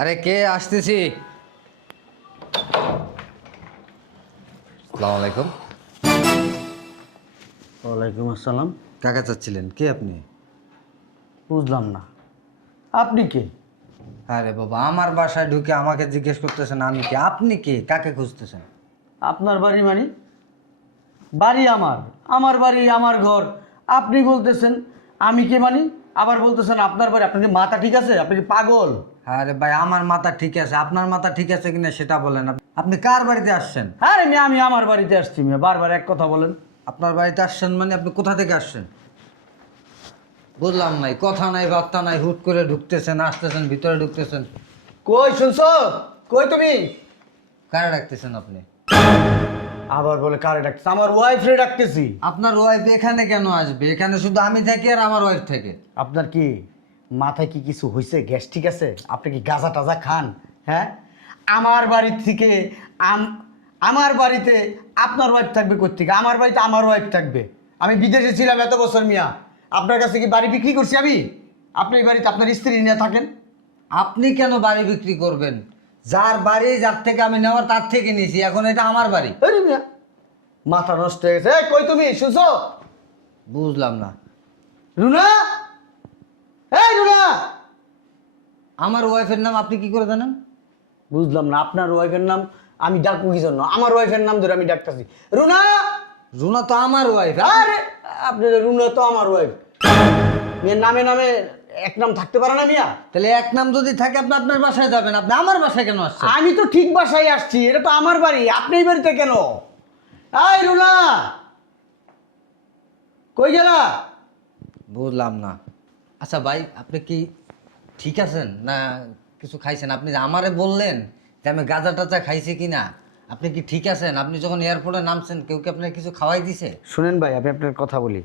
আরে কে আসতেছি। আসসালামু আলাইকুম। ওয়ালাইকুম আসসালাম। কাকা চাচ্ছিলেন, কে আপনি? বুঝলাম না, আপনি কে? আরে বাবা, আমার বাসায় ঢুকে আমাকে জিজ্ঞেস করতেছেন আমি কে, আপনি কে, কাকে খুঁজতেছেন? আপনার বাড়ি মানে? বাড়ি আমার, আমার বাড়ি আমার ঘর। আপনি বলতেছেন আমি কে মানি, আবার বলতেছেন আপনার বাড়ি। আপনার কি মাথা ঠিক আছে? আপনি কি পাগল? আরে ভাই, আমার মাথা ঠিক আছে, আপনার মাথা ঠিক আছে কিনা সেটা বলেন। আপনি কার বাড়িতে আসছেন? আরে মেয়ে, আমি আমার বাড়িতে আসছি মেয়ে, বারবার এক কথা বলেন। আপনার বাড়িতে আসছেন মানে আপনি কোথা থেকে আসছেন? বুঝলাম নাই, কথা নাই বার্তা নাই, হুট করে ঢুকতেছেন, আসতেছেন, ভিতরে ঢুকতেছেন। কই শুনছো? কই তুমি? কারে ডাকতেছেন আপনি? আবার বলে কারে ডাকতেছি? আমার ওয়াইফরে ডাকতেছি। আপনার ওয়াইফ এখানে কেন আসবে? এখানে শুধু আমি থাকি আর আমার ওয়াইফ থেকে। আপনার কি মাথায় কি কিছু হয়েছে? গ্যাস ঠিক আছে? আপনি কি গাঁজা টাজা খান? হ্যাঁ, আমার বাড়ি থেকে আমার বাড়িতে আপনার ওয়াইফ থাকবে কোত্থেকে? আমার বাড়িতে আমার ওয়াইফ থাকবে। আমি বিদেশে ছিলাম এত বছর মিয়া, আপনার কাছে কি বাড়ি বিক্রি করছি আমি? আপনি এই বাড়িতে আপনার স্ত্রী নিয়ে থাকেন। আপনি কেন বাড়ি বিক্রি করবেন? যার বাড়ি, যার থেকে আমি নেওয়ার তার থেকে নিয়েছি, এখন এটা আমার বাড়ি। আরে মিয়া, মাথা নষ্ট হয়ে গেছে। এই কই তুমি, শুনছো? বুঝলাম না। রুনা, এই রুনা। আমার ওয়াইফের নাম আপনি কি করে জানেন? বুঝলাম না, আপনার ওয়াইফের নাম আমি ডাকবো কি জন্য? আমার ওয়াইফের নাম ধরে আমি ডাকতেছি রুনা। রুনা তো আমার ওয়াইফ। আরে আপনার রুনা তো আমার ওয়াইফ। মেয়ের নামে নামে এক নাম থাকতে পারে না মিয়া? তাহলে এক নাম যদি থাকে আপনি আপনার বাসায় যাবেন, আপনি আমার বাসায় কেন আসছেন? আমি তো ঠিক বাসায় আসছি, এটা তো আমার বাড়ি। আপনি এই বাড়িতে কেন? এই রুনা, কই গেলা? বুঝলাম না। আচ্ছা ভাই, আপনি কি ঠিক আছেন না কিছু খাইছেন? আপনি যে আমারে বললেন যে আমি গাঁজা টাজা খাইছি কিনা, আপনি কি ঠিক আছেন? আপনি যখন এয়ারপোর্টে নামছেন কেউ কি আপনার কিছু খাওয়াই দিছে? শুনেন ভাই, আমি আপনার কথা বলি।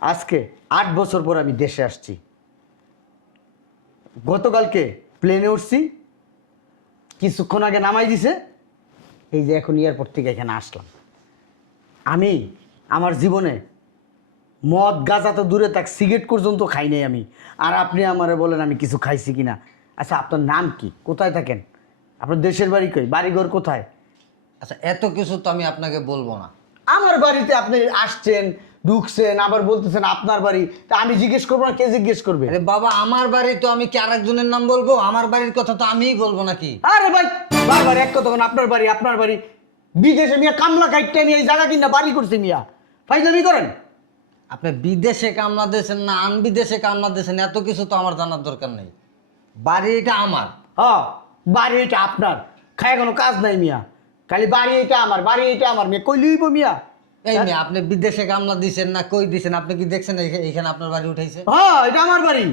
আজকে 8 বছর পর আমি দেশে আসছি। গতকালকে প্লেনে উঠছি, কিছুক্ষণ আগে নামাই দিছে। এই যে এখন এয়ারপোর্ট থেকে এখানে আসলাম। আমি আমার জীবনে মদ গাঁজা তো দূরে থাক, সিগারেট পর্যন্ত খাই নাই আমি। আর আপনি আমারে বলেন আমি কিছু খাইছি কিনা। আচ্ছা, আপনার নাম কি? কোথায় থাকেন? আপনার দেশের বাড়ি কই? বাড়িঘর কোথায়? আচ্ছা, এত কিছু তো আমি আপনাকে বলবো না। আমার বাড়িতে আপনি আসছেন, ঢুকছেন, আবার বলতেছেন আপনার বাড়ি। তা আমি জিজ্ঞেস করবো না, কে জিজ্ঞেস করবে? আরে বাবা, আমার বাড়ি তো আমি কি আরেকজনের নাম বলবো? আমার বাড়ির কথা তো আমিই বলবো নাকি? আরে ভাই, বারবার এক কথা বলেন, আপনার বাড়ি আপনার বাড়ি। বিদেশে মিয়া কামলা কাইটটা নিয়ে এই জায়গা কিনা বাড়ি করছে মিয়া, ফাইজলামি করেন। আপনি বিদেশে কামলা দিয়েছেন না আন বিদেশে কামলা দিয়েছেন, এত কিছু তো আমার জানার দরকার নেই। বাড়ি এটা আমার। হ্যাঁ, বাড়ি এটা আপনার, খায় কোনো কাজ নাই মিয়া। খালি বাড়ি এটা আমার, বাড়ি এটা আমার মিয়া, কই লইব মিয়া? এই মেয়ে, আপনি বিদেশে কামলা দিয়েছেন না কই দিয়েছেন? আপনি কি দেখছেন এখানে আপনার বাড়ি উঠাইছে? হ্যাঁ, এটা আমার বাড়ি।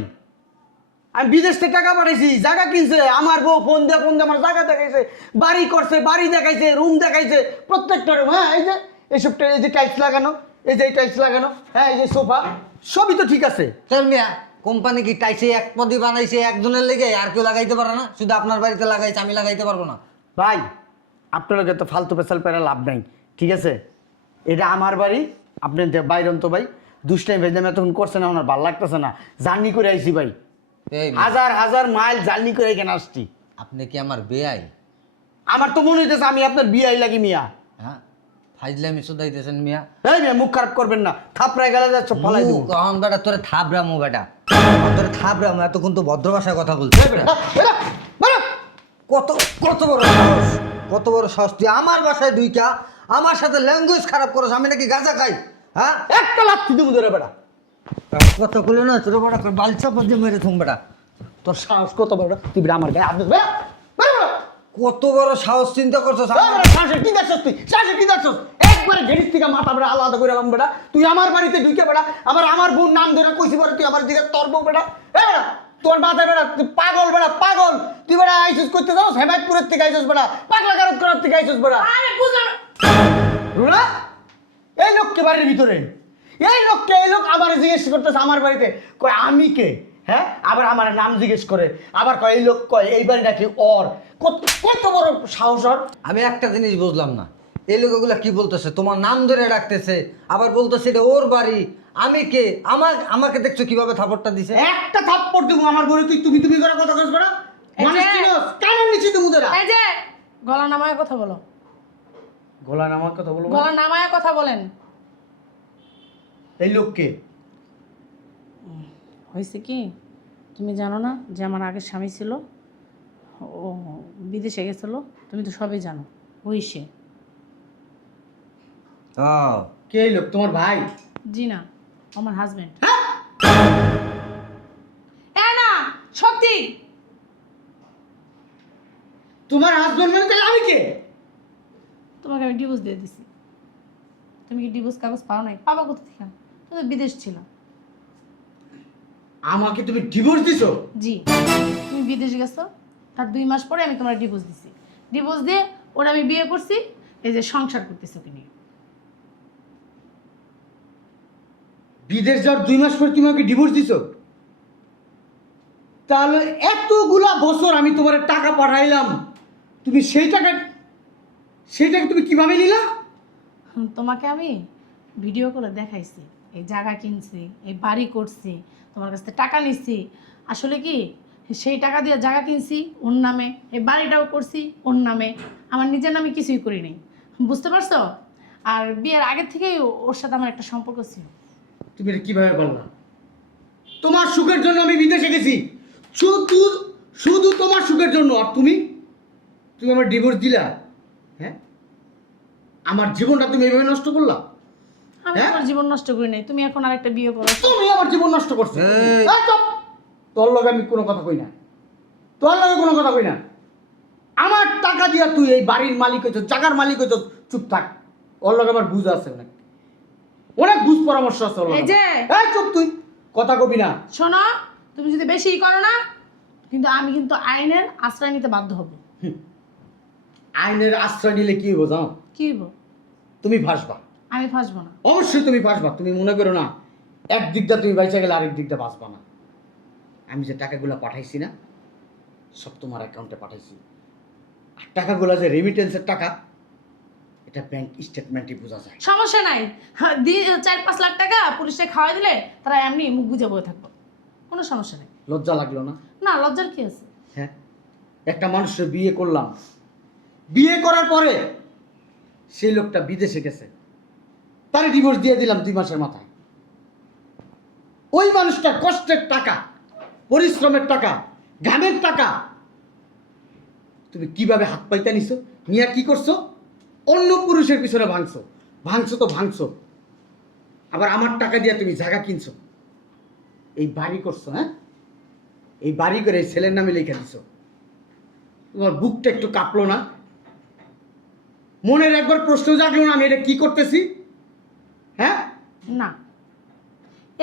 আমি বিদেশ থেকে টাকা পাঠাইছি, জায়গা কিনছে আমার বউ, ফোন দিয়ে আমার জায়গা দেখাইছে, বাড়ি করছে, বাড়ি দেখাইছে, রুম দেখাইছে, প্রত্যেকটা রুম। হ্যাঁ, এই যে এইসবটা, এই যে টাইলস লাগানো, এই যে এই টাইলস লাগানো, হ্যাঁ এই যে সোফা, সবই তো ঠিক আছে। চল মিয়া, কোম্পানি কি টাইসে এক পদই বানাইছে একজনের লেগে? আর কেউ লাগাইতে পারে না? শুধু আপনার বাড়িতে লাগাইছে, আমি লাগাইতে পারবো না? ভাই, আপনার লোকের তো ফালতু পেশাল পেরা লাভ নাই, ঠিক আছে? এটা আমার বাড়ি, আপনি বাইরন তো ভাই। দুষ্টাই ভাই আমি এতক্ষণ করছে না, আমার ভালো লাগতেছে না। জার্নি করে আইছি ভাই, এই মেয়ে, হাজার হাজার মাইল জার্নি করে এখানে আসছি। আপনি কি আমার বেয়াই? আমার তো মনে হইতেছে আমি আপনার বিয়াই লাগি মিয়া। হ্যাঁ, ফাইজলামি শুধাইতেছেন মিয়া। এই মিয়া, মুখ খারাপ করবেন না, থাপড়ায় গেলে যাচ্ছ ফলাই দেবো। কখন বেটা তোরে থাবরামু বেটা, তোরে থাবরামু। এতক্ষণ তো ভদ্র ভাষায় কথা বলছি। কত কত বড় সাহস, কত বড় সাহস! তুই আমার বাসায় ঢুইকা আমার সাথে ল্যাঙ্গুয়েজ খারাপ করছ। আমি নাকি গাঁজা খাই? হ্যাঁ, একটা লাথি দেবো ধরে বেটা। কত গুলো না তোর বড় বালছা পর্যন্ত মেরে থুম বেটা। তোর সাহস কত বড়? তুই বেটা আমার গায়ে হাত দিস বেটা, বেটা, বেটা। কত বড় সাহস, চিন্তা করছস? শ্বাসের কি দেখছস তুই? শ্বাসের কি দেখছস? একবারে ঘেরিস থেকে মাথা বেটা আলাদা করে এলাম বেটা। তুই আমার বাড়িতে ঢুকে বেটা, আমার বোন নাম ধরে কইছি বেটা, তুই আমার দিকে তর্ব বেটা। এ বেটা, তোর মাথায় বেটা, তুই পাগল বেটা, পাগল। তুই বেটা আইসিস করতে যাও, হেমায়তপুরের থেকে আইসিস বেটা, পাগলা গারদ করার থেকে আইসিস বেটা। আরে বুঝলাম। রুনা, এই লোককে বাড়ির ভিতরে, এই লোক আমার জিজ্ঞেস করতেছে আমার বাড়িতে, কয় আমি কে? হ্যাঁ, আবার আমার নাম জিজ্ঞেস করে, আবার কয় এই লোক, কয় এই বাড়ি নাকি ওর। কত কত বড় সাহস ওর! আমি একটা জিনিস বুঝলাম না, এই লোকগুলা কি বলতেছে, তোমার নাম ধরে ডাকতেছে, আবার বলতেছে এটা ওর বাড়ি। আমি কে? আমাকে দেখছো কিভাবে থাপড়টা দিছে? একটা থাপ্পড় দেবো আমার বলে তুই তুমি তুমি করে কথা কস বড় এই মানুষ যে- চিনোস কানের নিচে তুমি তোরা এই যে গলা নামায় কথা বলো, গলা নামার কথা বলবো গলা নামায় কথা বলেন। এই লোককে হয়েছে কি, তুমি জানো না যে আমার আগের স্বামী ছিল, ও বিদেশে গেছিলো, তুমি তো সবই জানো। ওই সে। ও, কে এই লোক তোমার ভাই? জি না, আমার হাজবেন্ড। হ্যাঁ? এ না, সত্যি। তোমার হাজবেন্ড মানে তাহলে আমি কে? তোমাকে আমি ডিভোর্স দিয়ে দিছি। তুমি কি ডিভোর্স কাগজ পাও নাই? পাবা কোথা থেকে? তুমি তো বিদেশ ছিল। আমাকে তুমি ডিভোর্স দিছো? জি, তুমি বিদেশ গেছো, তার 2 মাস পরে আমি তোমার ডিভোর্স দিছি। ডিভোর্স দিয়ে ওরা আমি বিয়ে করছি, এই যে সংসার করতেছি ওকে নিয়ে। বিদেশ যাওয়ার 2 মাস পর তুমি আমাকে ডিভোর্স দিছো? তাহলে এতগুলা বছর আমি তোমার টাকা পাঠাইলাম, তুমি সেইটাকে তুমি কিভাবে নিলা? তোমাকে আমি ভিডিও করে দেখাইছি, এই জায়গা কিনছি, এই বাড়ি করছি, তোমার কাছ থেকে টাকা নিচ্ছি। আসলে কি, সেই টাকা দিয়ে জায়গা কিনছি ওর নামে, এই বাড়িটাও করছি ওর নামে, আমার নিজের নামে কিছুই করি নাই। বুঝতে পারছো? আর বিয়ের আগের থেকেই ওর সাথে আমার একটা সম্পর্ক ছিল। তুমি এটা কিভাবে বললা? তোমার সুখের জন্য আমি বিদেশে গেছি, শুধু শুধু তোমার সুখের জন্য। আর তুমি তুমি আমার ডিভোর্স দিলা? হ্যাঁ, আমার জীবনটা তুমি এভাবে নষ্ট করলা? আমি হ্যাঁ? আমার জীবন নষ্ট করি নাই, তুমি এখন আরেকটা বিয়ে করো। তুমি আমার জীবন নষ্ট করছো। এই! এই চুপ! তোর লগে আমি কোনো কথা কই না, তোর লগে কোনো কথা কই না। আমার টাকা দিয়া তুই এই বাড়ির মালিক হইছ, জায়গার মালিক হইছ, চুপ থাক। ওর লগে আমার বুঝ আছে, অনেক অনেক বুঝ পরামর্শ আছে ওর লগে। এই যে! এই চুপ, তুই কথা কবি না। শোনো, তুমি যদি বেশি করো না, কিন্তু আমি কিন্তু আইনের আশ্রয় নিতে বাধ্য হব। আইনের আশ্রয় নিলে কি হইব জানো? কি হইব? তুমি ফাঁসবা। আমি ফাঁসবো না। অবশ্যই তুমি ফাঁসবা। তুমি মনে করো না এক দিকটা তুমি বাইচা গেলে আরেক দিকটা বাঁচবা না। আমি যে টাকাগুলো পাঠাইছি না, সব তোমার অ্যাকাউন্টে পাঠাইছি। আর টাকাগুলো যে রেমিটেন্সের টাকা, এটা ব্যাংক স্টেটমেন্টই বোঝা যায়। সমস্যা নাই, 4-5 লাখ টাকা পুলিশে খাওয়াই দিলে তারা এমনি মুখ বুঝে বয়ে থাকবো, কোনো সমস্যা নেই। লজ্জা লাগলো না? না, লজ্জার কি আছে? হ্যাঁ, একটা মানুষের বিয়ে করলাম, বিয়ে করার পরে সেই লোকটা বিদেশে গেছে, তারে ডিভোর্স দিয়ে দিলাম 2 মাসের মাথায়। ওই মানুষটার কষ্টের টাকা, পরিশ্রমের টাকা, ঘামের টাকা তুমি কিভাবে হাত পাইতে নিছো, নিয়ে কি করছো? অন্য পুরুষের পিছনে ভাঙছো। ভাঙছো তো ভাঙছো, আবার আমার টাকা দিয়ে তুমি জায়গা কিনছো, এই বাড়ি করছো। হ্যাঁ, এই বাড়ি করে এই ছেলের নামে লিখে দিছো। তোমার বুকটা একটু কাঁপলো না? মনের একবার প্রশ্ন জাগলো না আমি এটা কি করতেছি? হ্যাঁ, না,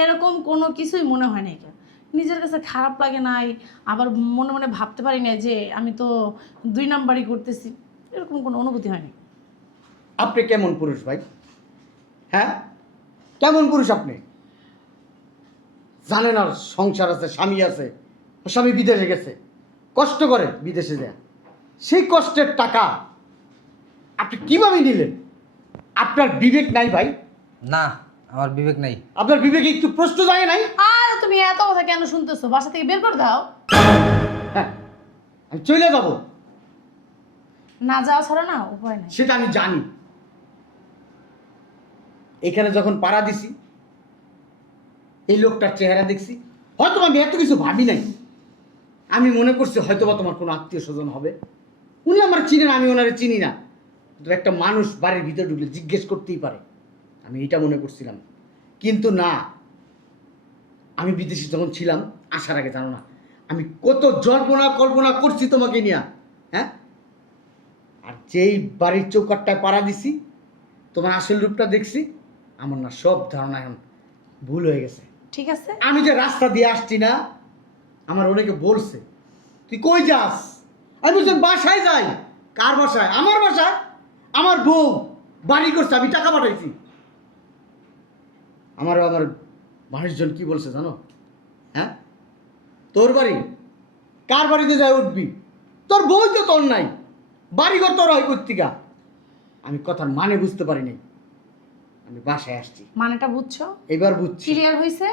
এরকম কোনো কিছুই মনে হয় নাই। কেন নিজের কাছে খারাপ লাগে নাই, আবার মনে মনে ভাবতে পারি না যে আমি তো 2 নাম্বারই করতেছি, এরকম কোনো অনুভূতি হয়নি। আপনি কেমন পুরুষ ভাই? হ্যাঁ, কেমন পুরুষ আপনি? জানেন আর সংসার আছে, স্বামী আছে, স্বামী বিদেশে গেছে, কষ্ট করে বিদেশে যায়, সেই কষ্টের টাকা আপনি কিভাবে নিলেন? আপনার বিবেক নাই ভাই? না, আমার বিবেক নাই। আপনার বিবেকে একটু প্রশ্ন জাগে নাই? আর তুমি এত কথা কেন শুনতেছো? বাসা থেকে বের করে দাও। হ্যাঁ, আমি চলে যাব, না যাওয়া ছাড়া না উপায় নেই। সেটা আমি জানি। এখানে যখন পাড়া দিছি, এই লোকটার চেহারা দেখছি, হয়তো আমি এত কিছু ভাবি নাই। আমি মনে করছি হয়তোবা তোমার কোনো আত্মীয় স্বজন হবে, উনি আমার চিনেন, আমি ওনারে চিনি না। তো একটা মানুষ বাড়ির ভিতরে ঢুকলে জিজ্ঞেস করতেই পারে, আমি এটা মনে করছিলাম। কিন্তু না, আমি বিদেশে যখন ছিলাম আসার আগে জানো না আমি কত জল্পনা কল্পনা করছি তোমাকে নিয়ে। হ্যাঁ, আর যেই বাড়ির চৌকাটটায় পাড়া দিছি, তোমার আসল রূপটা দেখছি, আমার না সব ধারণা এখন ভুল হয়ে গেছে। ঠিক আছে, আমি যে রাস্তা দিয়ে আসছি না, আমার অনেকে বলছে তুই কই যাস, আমি বলছি বাসায় যাই। কার বাসায়? আমার বাসায়। আমার বউ বাড়ি করছে, আমি টাকা পাঠাইছি। আমার মানুষজন কি বলছে জানো? হ্যাঁ, তোর বাড়ি, কার বাড়িতে যায় উঠবি? তোর বই তো তোর নাই, বাড়িঘর তোর হয় কর্তিকা। আমি কথার মানে বুঝতে পারি নাই, আমি বাসায় আসছি। মানেটা বুঝছো? এবার বুঝছি। ক্লিয়ার হয়েছে?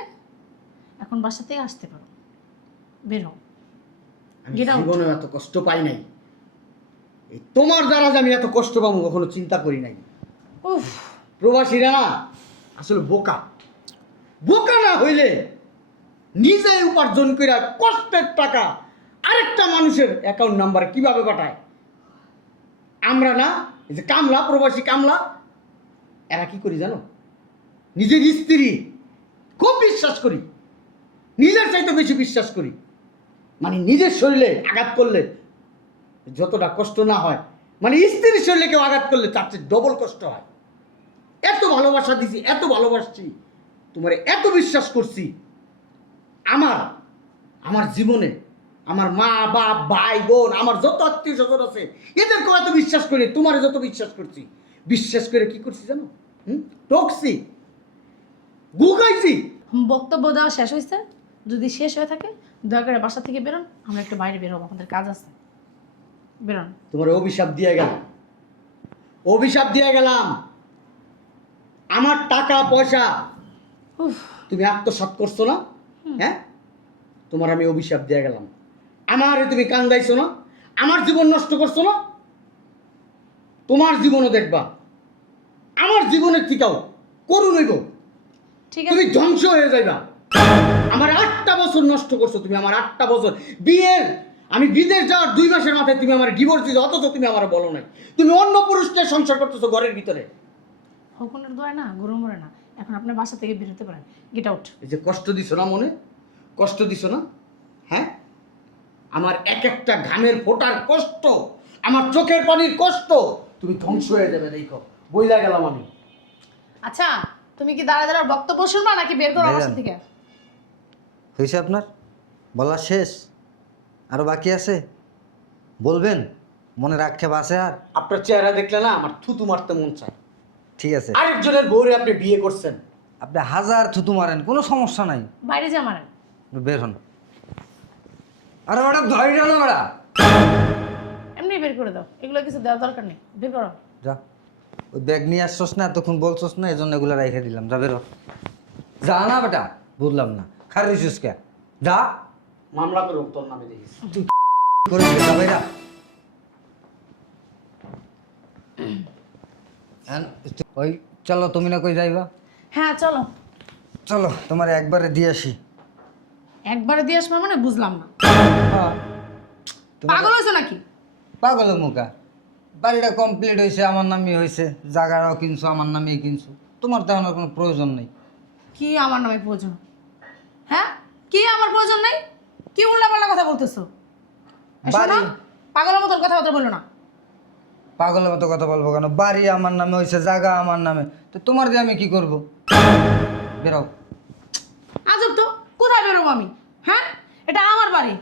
এখন বাসাতেই আসতে পারো, বের হও। আমি Get out. জীবনে এত কষ্ট পাই নাই, এই তোমার দ্বারা যে আমি এত কষ্ট পাবো কখনো চিন্তা করি নাই। উফ, প্রবাসীরা না আসলে বোকা, বোকা না হইলে নিজে উপার্জন করে কষ্টের টাকা আরেকটা মানুষের অ্যাকাউন্ট নাম্বারে কিভাবে পাঠায়। আমরা না, এই যে কামলা, প্রবাসী কামলা, এরা কি করি জানো, নিজের স্ত্রী খুব বিশ্বাস করি, নিজের চাইতে বেশি বিশ্বাস করি। মানে নিজের শরীরে আঘাত করলে যতটা কষ্ট না হয়, মানে স্ত্রীর শরীরে কেউ আঘাত করলে তার চেয়ে ডবল কষ্ট হয়। এত ভালোবাসা দিছি, এত ভালোবাসছি, তোমার এত বিশ্বাস করছি। আমার আমার জীবনে আমার মা বাপ ভাই বোন আমার যত আত্মীয় স্বজন আছে এদেরকেও এত বিশ্বাস করি, তোমার যত বিশ্বাস করছি, বিশ্বাস করে কি করছি জানো, টকছি, গুগাইছি। বক্তব্য দেওয়া শেষ হয়েছে? যদি শেষ হয়ে থাকে দয়া করে বাসা থেকে বেরোন, আমরা একটু বাইরে বেরোবো, আমাদের কাজ আছে। বেরোন। তোমার অভিশাপ দিয়ে গেলাম, অভিশাপ দিয়ে গেলাম। আমার টাকা পয়সা উফ, তুমি আত্মসাৎ করছো না, হ্যাঁ, তোমার আমি অভিশাপ দিয়ে গেলাম। আমারে তুমি কান্দাইছো না, আমার জীবন নষ্ট করছো না, তোমার জীবনও দেখবা আমার জীবনের থেকেও করুন হইব, ঠিক তুমি আছে। ধ্বংস হয়ে যাইবা। আমার 8টা বছর নষ্ট করছো তুমি, আমার 8টা বছর বিয়ের, আমি বিদেশ যাওয়ার 2 মাসের মাথায় তুমি আমার ডিভোর্স দিছো, অথচ তুমি আমার বলো নাই। তুমি অন্য পুরুষকে সংসার করতেছো ঘরের ভিতরে। হকুনের দোয়া না, গরু মরে না। এখন আপনি বাসা থেকে বেরোতে পারেন, গেট আউট। এই যে কষ্ট দিছো না, মনে কষ্ট দিছো না, হ্যাঁ, আমার এক একটা ঘামের ফোঁটার কষ্ট, আমার চোখের পানির কষ্ট, তুমি ধ্বংস হয়ে যাবে দেখো, বইলা গেলাম আমি। আচ্ছা, তুমি কি দাঁড়া দাঁড়া বক্তব্য শুনবা নাকি বের করো বাসা থেকে? হয়েছে আপনার বলা শেষ? আরও বাকি আছে? বলবেন? মনের আক্ষেপ আছে আর? আপনার চেহারা দেখলে না আমার থুতু মারতে মন চায়। ঠিক আছে, আরেকজনের বউরে আপনি বিয়ে করছেন, আপনি হাজার থুতু মারেন, কোনো সমস্যা নাই, বাইরে যা মারেন। বের হন। আরে ম্যাডাম ধরে না ম্যাডাম, এমনি বের করে দাও, এগুলো কিছু দেওয়ার দরকার নেই, বের করো। যা, ওই ব্যাগ নিয়ে আসছস না, এতক্ষণ বলছস না, এই জন্য এগুলো রেখে দিলাম। যা বের হ। যা না বেটা, বুঝলাম না, খারি কে যা মামলা করে তোর নামে দেখিস। করে দে, যা বাইরা। ওই চলো, তুমি না কই যাইবা? হ্যাঁ চলো। চলো তোমার একবারে দিয়ে আসি। একবারে দিয়ে আসবো মানে বুঝলাম না, হ্যাঁ, তুমি পাগল হয়েছো নাকি? পাগল মুখা, বাড়িটা কমপ্লিট হয়েছে, আমার নামই হয়েছে, জায়গাটাও কিনছো আমার নামেই কিনছো, তোমার তো আমার কোনো প্রয়োজন নেই। কি আমার নামে প্রয়োজন? হ্যাঁ, কি আমার প্রয়োজন নেই? কি উল্টাপাল্টা কথা বলতেছো? শোনো, বাড়ি- পাগলের মতন কথাবার্তা বলো না। পাগলের মতো কথা বলবো কেন? বাড়ি আমার নামে হয়েছে, জায়গা আমার নামে, তো তোমার দিয়ে আমি কি করব? বেরাও। আজব তো, কোথায় বেরোবো আমি? হ্যাঁ, এটা আমার বাড়ি,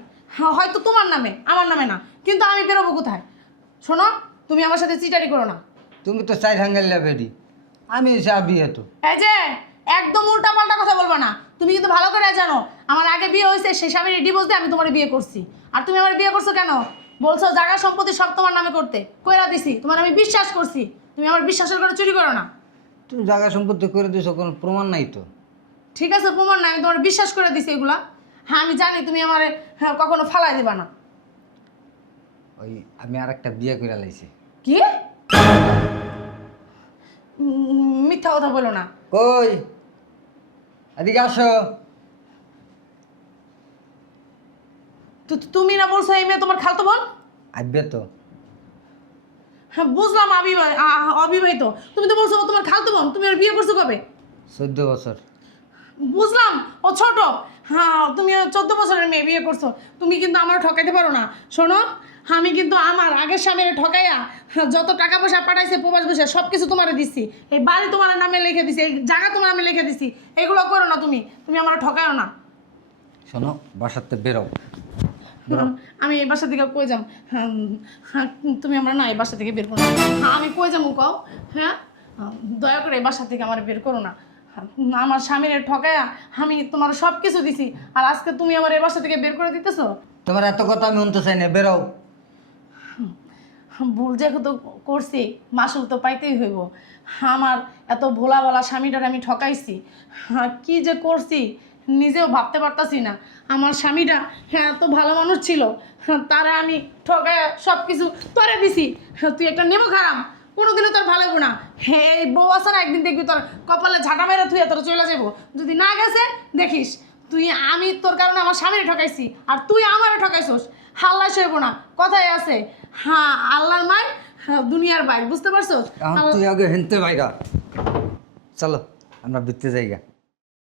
হয়তো তোমার নামে, আমার নামে না, কিন্তু আমি বেরোবো কোথায়? শোনো, তুমি আমার সাথে চিটারি করো না। তুমি তো চাই হাঙ্গাল্লা বেডি, আমি এসে বিয়ে তো। এই যে, একদম উল্টাপাল্টা কথা বলবা না। তুমি কিন্তু ভালো করে জানো আমার আগে বিয়ে হয়েছে, সেই স্বামীর ডিভোর্স দিয়ে আমি তোমার বিয়ে করছি। আর তুমি আমার বিয়ে করছো কেন? বলছো জায়গা সম্পত্তি সব তোমার নামে করতে, কইরা দিছি, তোমার আমি বিশ্বাস করছি, তুমি আমার বিশ্বাসের করে চুরি করো না। তুমি জায়গা সম্পত্তি করে দিছো, কোনো প্রমাণ নাই তো। ঠিক আছে, প্রমাণ নাই, আমি তোমার বিশ্বাস করে দিছি এগুলা। হ্যাঁ, আমি জানি তুমি আমার কখনো ফালাই দিবা না। ওই আমি আর একটা বিয়ে করে লাইছি। কি? মিথ্যা কথা বলো না। কই এদিকে আসো। তুমি না বলছো এই মেয়ে তোমার খালতো বোন? আসবে তো। হ্যাঁ বুঝলাম, অবিবাহিত। তুমি তো বলছো ও তোমার খালতো বোন, তুমি ওর বিয়ে করছো কবে? 14 বছর। বুঝলাম, ও ছোট। হ্যাঁ, তুমি 14 বছরের মেয়ে বিয়ে করছো, তুমি কিন্তু আমার ঠকাইতে পারো না। শোনো, আমি কিন্তু আমার আগের স্বামীর ঠকাইয়া যত টাকা পয়সা পাঠাইছে প্রবাস বসে সব কিছু তোমার দিচ্ছি, এই বাড়ি তোমার নামে লিখে দিছি, এই জায়গা তোমার নামে লিখে দিছি, এগুলো করো না তুমি, তুমি আমার ঠকায়ও না। শোনো, বাসাতে বেরো। আমি এই বাসা থেকে কই যাম? তুমি আমরা না এই বাসা থেকে বের করো না। আমি কই যাবো কও? হ্যাঁ, দয়া করে এই বাসা থেকে আমার বের করো না। আমার স্বামীর ঠকায়া আমি তোমার সব কিছু দিছি, আর আজকে তুমি আমার এই বাসা থেকে বের করে দিতেছো? তোমার এত কথা আমি শুনতে চাই না, বেরো। ভুল যেহেতু করছি মাসুল তো পাইতেই হইব। আমার এত ভোলা বলা স্বামীটার আমি ঠকাইছি, কি যে করছি নিজেও ভাবতে পারতাছি না। আমার স্বামীটা হ্যাঁ এত ভালো মানুষ ছিল, তারা আমি ঠকায় সব কিছু তোরে দিছি। তুই একটা নেমো খারাপ, কোনোদিনও তোর ভালো হইব না। হ্যাঁ এই বউ আছে না, একদিন দেখবি তোর কপালে ঝাঁটা মেরে তুই তোর চলে যাবো। যদি না গেছে দেখিস তুই, আমি তোর কারণে আমার স্বামীরে ঠকাইছি আর তুই আমারে ঠকাইছোস। হাল্লা সইব না, কথাই আছে। হ্যাঁ আল্লাহর মায় দুনিয়ার ভাই, বুঝতে পারছোস? এখন তুই আগে হেনতে ভাইরা চলো আমরা বিতে যাইগা।